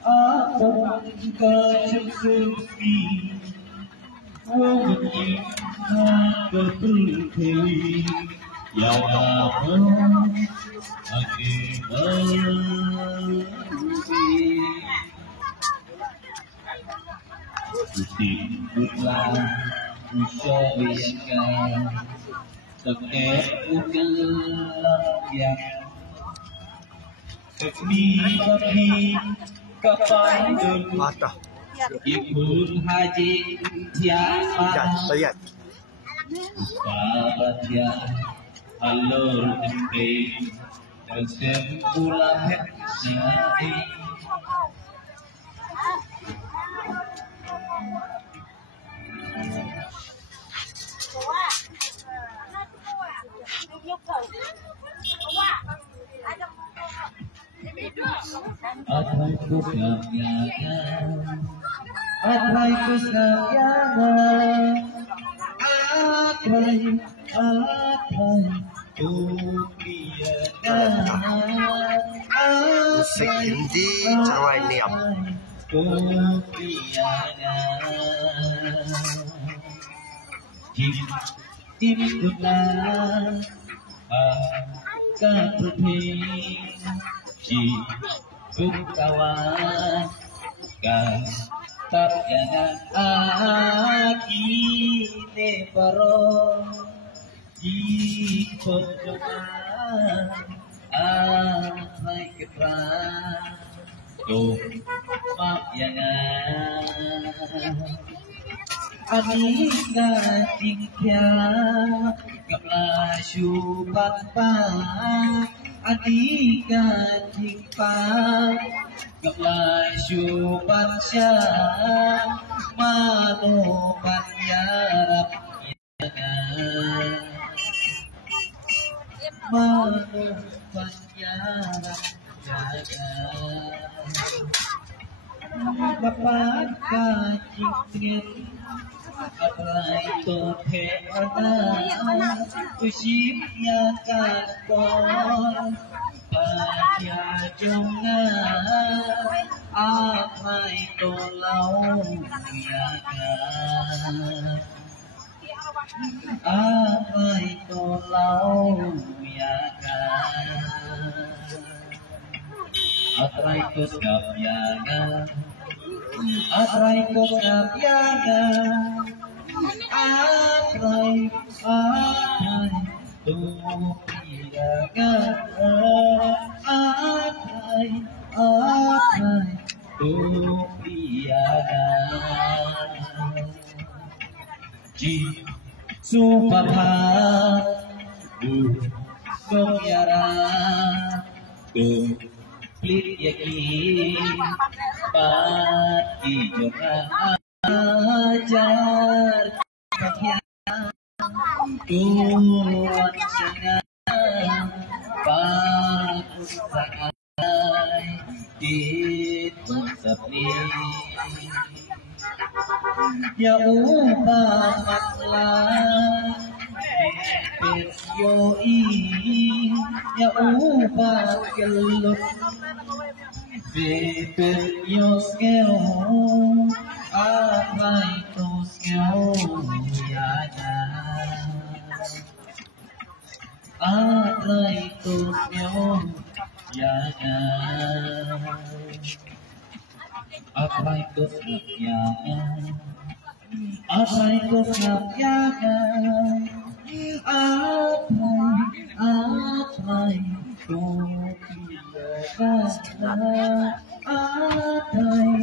Apakah sepi wajib berperi yang akan Tutuplah usahakan Tekek ugelah yang Kami kapan dulu Ibun haji tiada Sahabat ya alur tempe Tersempulah siai Atai kusnayangan Atai kusnayangan Atai kupianan Musik Hindi Chawai Liam Hiduplah akan putih Kawan tak jangan akine paro jikot jangan ahai keran tuh mak jangan anika jikya kapla syupat pa atika jikpa kapla syupat sya mano panyarap mano panyarap dapat kajiknya Atlay to he ana usipnya kakon Paya jonga atlay to lau yaga Atlay to lau yaga Atlay to skap yaga Atrai ko kapiaga Atrai tupiaga Atrai tupiaga Ji supapa Kopiara Plit yakin Pati joka ajar Pakya Tuan sangat Pakusai Ditutupi Ya upamatlah Yoi Ya upakeluk Bebet yoskeo Apai toskeo Yada Apai toskeo Yada Apai toskeo Yada Apai toskeo Yada Apai toskeo Atai